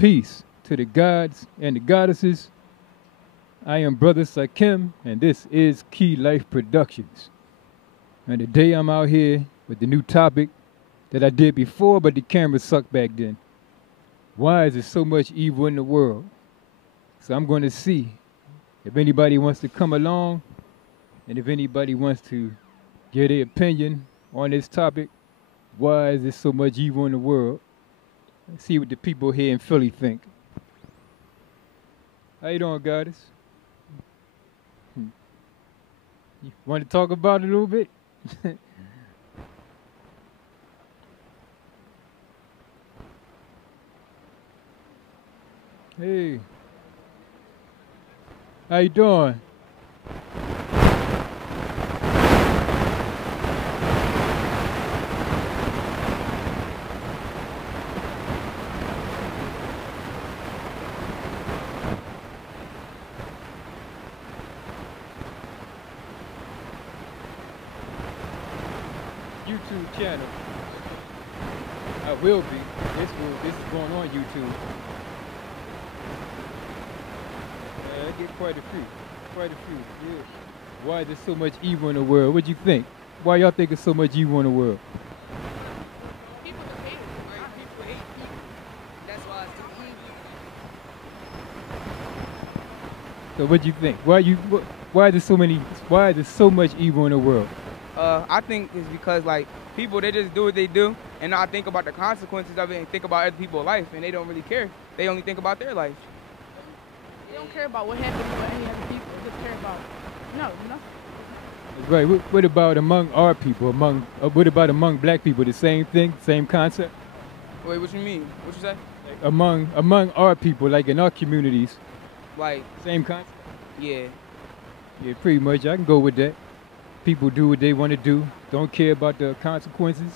Peace to the gods and the goddesses. I am Brother Sakim, and this is Key Life Productions. And today I'm out here with the new topic that I did before, but the camera sucked back then. Why is there so much evil in the world? So I'm going to see if anybody wants to come along and if anybody wants to give their opinion on this topic. Why is there so much evil in the world? Let's see what the people here in Philly think. How you doing, Goddess? You want to talk about it a little bit? Hey. How you doing? YouTube channel. I will be. This is going on YouTube. I get quite a few. Yeah. Why is there so much evil in the world? What do you think? Why y'all think there's so much evil in the world? People are haters, right? People hate people. That's why it's so evil. So what do you think? Why is there so much evil in the world? I think it's because like people, they just do what they do and not think about the consequences of it and think about other people's life, and they don't really care. They only think about their life. They don't care about what happened to any other people. They just care about nothing. Right. What about among our people? What about among black people? The same thing, same concept. Wait, what you mean? What you say? Like among our people, like in our communities, Like, same concept. yeah. Yeah, pretty much. I can go with that. People do what they want to do. Don't care about the consequences.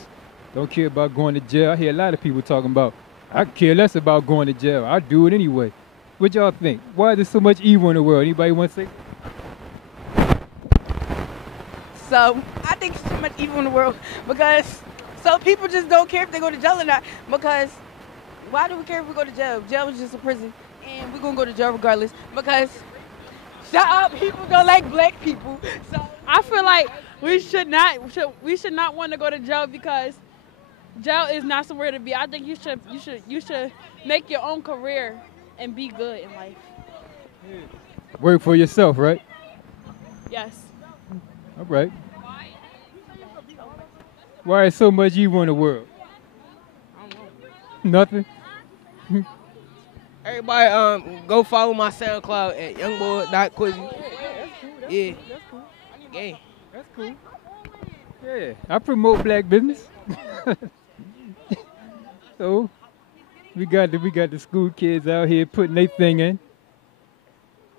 Don't care about going to jail. I hear a lot of people talking about, I care less about going to jail. I do it anyway. What y'all think? Why is there so much evil in the world? Anybody want to say? So I think there's too much evil in the world because people just don't care if they go to jail or not. Because why do we care if we go to jail? Jail is just a prison, and we're gonna go to jail regardless. Because shut up, people don't like black people. So I feel like we should not want to go to jail because jail is not somewhere to be. I think you should make your own career and be good in life. Work for yourself, right? Yes. All right. Why is so much evil in the world? Nothing? Everybody, go follow my SoundCloud at youngboy.quizzy. Yeah. Yeah. That's cool. Yeah, I promote black business. So we got the school kids out here putting their thing in.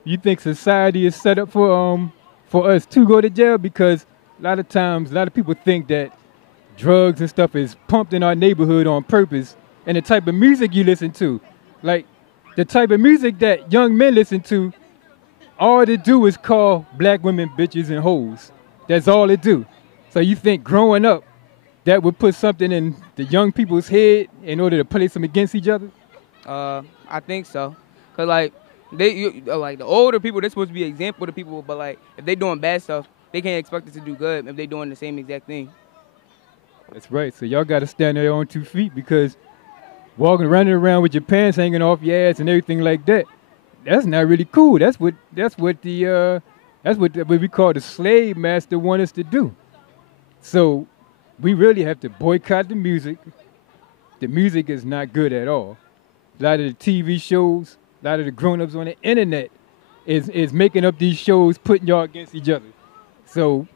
You think society is set up for us to go to jail? Because a lot of times, a lot of people think that drugs and stuff is pumped in our neighborhood on purpose, and the type of music you listen to, like the type of music that young men listen to, all they do is call black women bitches and hoes. That's all they do. So you think growing up, that would put something in the young people's head in order to place them against each other? I think so. Cause like like the older people, they're supposed to be an example to people, but like if they doing bad stuff, they can't expect us to do good if they doing the same exact thing. That's right. So y'all got to stand on your own 2 feet, because running around with your pants hanging off your ass and everything like that, that's not really cool. That's what we call the slave master want us to do. So we really have to boycott the music. The music is not good at all. A lot of the TV shows, a lot of the grown-ups on the internet is making up these shows, putting y'all against each other. So,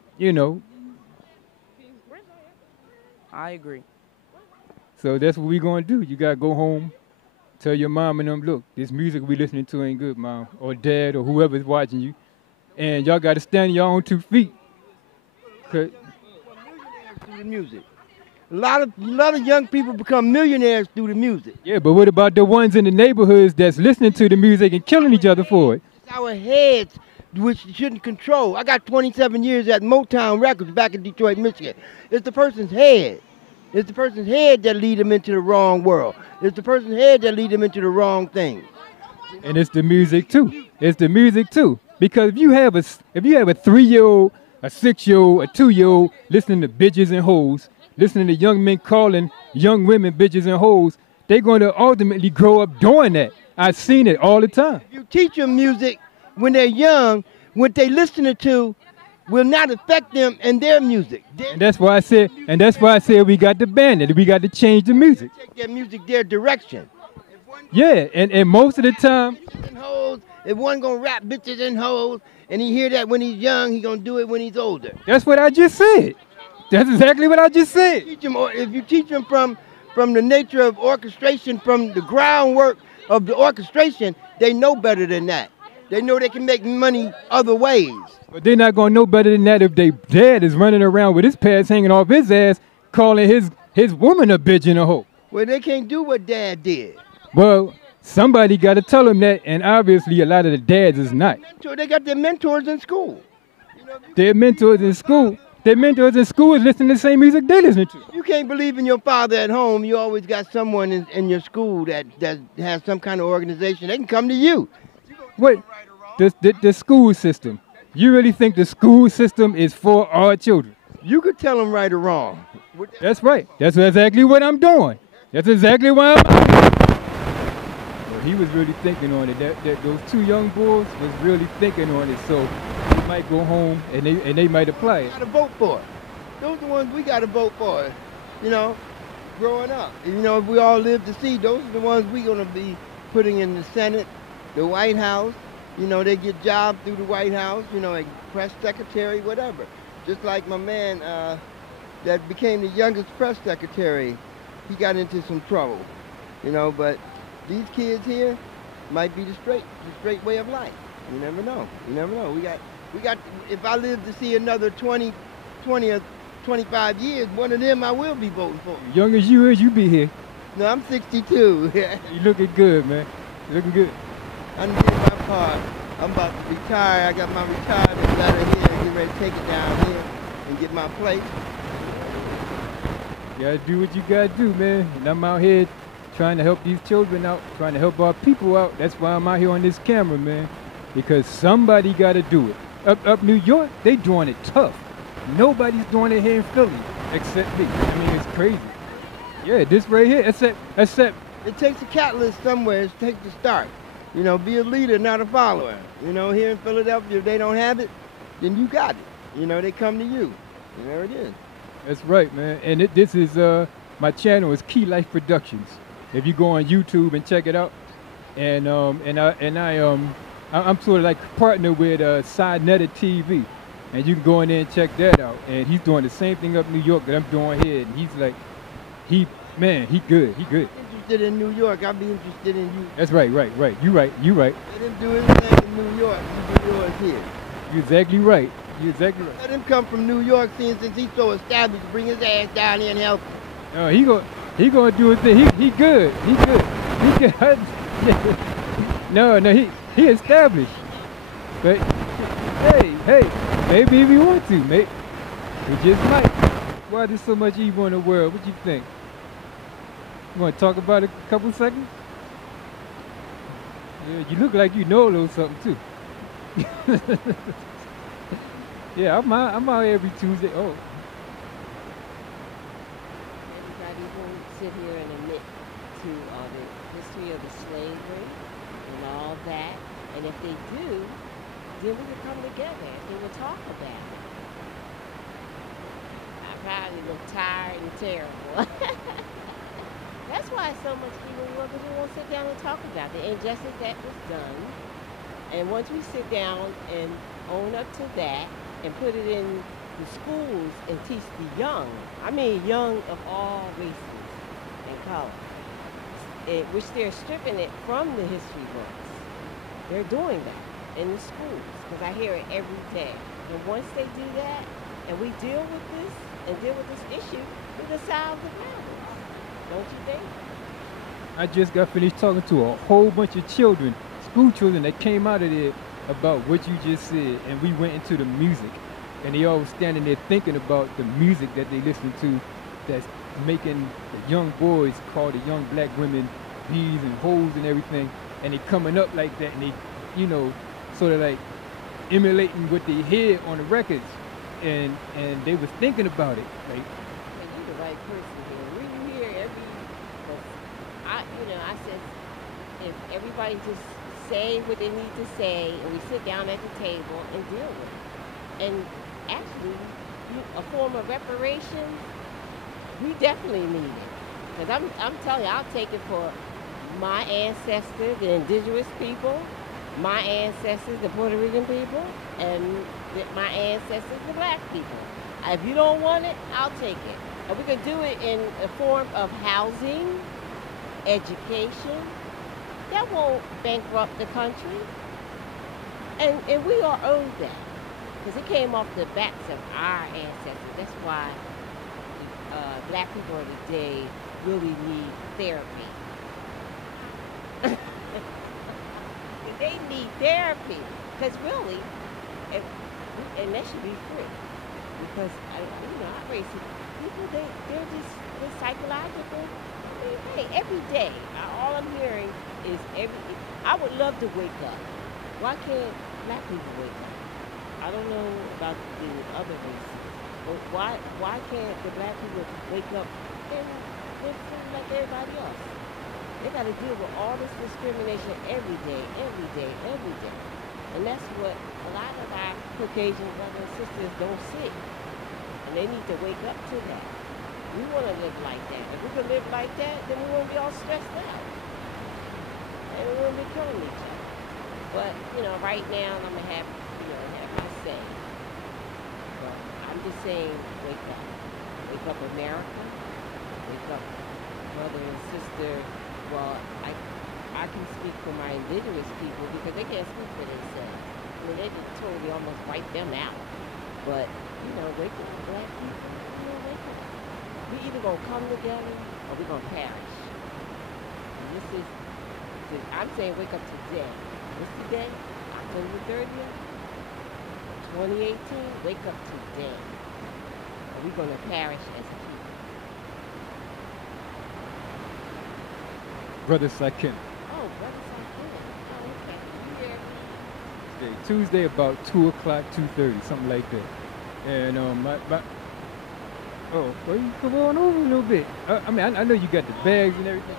I agree. so that's what we gonna do. You gotta go home, tell your mom and them, look, this music we listening to ain't good, mom, or dad, or whoever's watching you. And y'all gotta stand on your own 2 feet. Through the music. A lot of young people become millionaires through the music. Yeah, but what about the ones in the neighborhoods that's listening to the music and killing each other for it? It's our heads which shouldn't control. I got 27 years at Motown Records back in Detroit, Michigan. It's the person's head. It's the person's head that lead them into the wrong world. It's the person's head that lead them into the wrong thing. And it's the music too. It's the music too. Because if you have a 3-year-old, a 6-year-old, a 2-year-old listening to bitches and hoes, listening to young men calling young women bitches and hoes, they're going to ultimately grow up doing that. I've seen it all the time. If you teach them music when they're young, what they listening to will not affect them and their music. And that's why I said we got to ban it. We got to change the music. Take their music their direction. Yeah, and most of the time, if one gonna rap bitches and hoes, and he hear that when he's young, he gonna do it when he's older. that's what I just said. That's exactly what I just said. Teach them, or if you teach them from the nature of orchestration, from the groundwork of the orchestration, they know better than that. They know they can make money other ways. But they're not gonna know better than that if their dad is running around with his pads hanging off his ass, calling his woman a bitch and a hoe. Well, they can't do what dad did. Well, somebody got to tell them that, and obviously a lot of the dads is not. They got their mentors in school. Their mentors in school. Their mentors in school is listening to the same music they listen to. You can't believe in your father at home. You always got someone in your school that has some kind of organization. They can come to you. Wait, the school system. You really think the school system is for our children? You could tell them right or wrong. That's right. That's exactly what I'm doing. That's exactly why I'm. Well, he was really thinking on it. That those two young boys was really thinking on it. So they might go home and they might apply it. Got to vote for. Those are the ones we got to vote for. You know, growing up. You know, if we all live to see, those are the ones we gonna be putting in the Senate, the White House. You know, they get jobs through the White House. You know, like press secretary, whatever. Just like my man that became the youngest press secretary, he got into some trouble. You know, but these kids here might be the straight way of life. You never know. You never know. We got. If I live to see another 20 or 25 years, one of them I will be voting for. Young as you is, you be here. No, I'm 62. You looking good, man. You looking good. I done did my part. I'm about to retire. I got my retirement letter here. Get ready to take it down here and get my place. You gotta do what you gotta do, man. And I'm out here trying to help these children out, trying to help our people out. That's why I'm out here on this camera, man. Because somebody gotta do it. Up New York, they doing it tough. Nobody's doing it here in Philly except me. I mean, it's crazy. Yeah, this right here, except it takes a catalyst somewhere. It takes the start. You know, be a leader, not a follower. You know, here in Philadelphia, if they don't have it, then you got it. You know, they come to you. And there it is. That's right, man. And this is my channel is Key Life Productions. If you go on YouTube and check it out, and I'm sort of like partner with Sinetta TV, and you can go in there and check that out. And he's doing the same thing up in New York that I'm doing here. And he's like, he good. Interested in New York, I'll be interested in you. That's right. You right. Let him do his thing in New York. You do yours here. You're exactly right. Let him come from New York, since he's so established. Bring his ass down here and help him. No, he gonna do his thing. He good. No, he established. But hey, maybe if you want to, mate, we just might. Why there's so much evil in the world? What you think? You want to talk about it a couple seconds? Yeah, you look like you know a little something too. Yeah, I'm out every Tuesday. Oh. Everybody won't sit here and admit to the history of the slavery and all that. And if they do, then we would come together and they would talk about it. I probably look tired and terrible. That's why so much people because we won't sit down and talk about the injustice that was done. And once we sit down and own up to that and put it in the schools and teach the young, I mean young of all races and colors, which they're stripping it from the history books. They're doing that in the schools because I hear it every day. And once they do that and we deal with this and deal with this issue, we can solve the problem. Don't you think? I just got finished talking to a whole bunch of children, school children that came out of there about what you just said, and we went into the music, and they all was standing there thinking about the music that they listen to making the young boys call the young black women bees and hoes and everything, and they coming up like that, and they, you know, sort of like emulating what they hear on the records, and they was thinking about it, like. And you're the right person here. We hear every, I said, if everybody just say what they need to say, and we sit down at the table and deal with it. And actually, a form of reparation, we definitely need it. Because I'm telling you, I'll take it for my ancestors, the indigenous people, my ancestors, the Puerto Rican people, and my ancestors, the black people. If you don't want it, I'll take it. And we can do it in a form of housing, education. That won't bankrupt the country. And we are owed that. Because it came off the backs of our ancestors. That's why black people of today really need therapy. They need therapy. Because really, and that should be free. Because, I raise people, they're psychological. I mean, hey, every day, all I'm hearing is I would love to wake up. Why can't black people wake up? I don't know about the other races, but why can't the black people wake up and live like everybody else? They got to deal with all this discrimination every day. And that's what a lot of our Caucasian brothers and sisters don't see. And they need to wake up to that. We want to live like that. If we could live like that, then we won't be all stressed out. And we won't be killing each other. But, right now, I'm going to have my say. But I'm just saying, wake up. Wake up, America. Wake up, brother and sister. Well, I can speak for my indigenous people because they can't speak for themselves. I mean, they just totally almost wipe them out. But, wake up, black people. Wake up. We either going to come together or we're going to perish. And I'm saying wake up today. What's today? October 30th, 2018. Wake up today. Or we're going to perish as a people. Brother Sakin. Oh, Brother Sakin. Oh, okay. You here? Tuesday about 2 o'clock, 2:30, something like that. And well, you come on over a little bit. I know you got the bags and everything.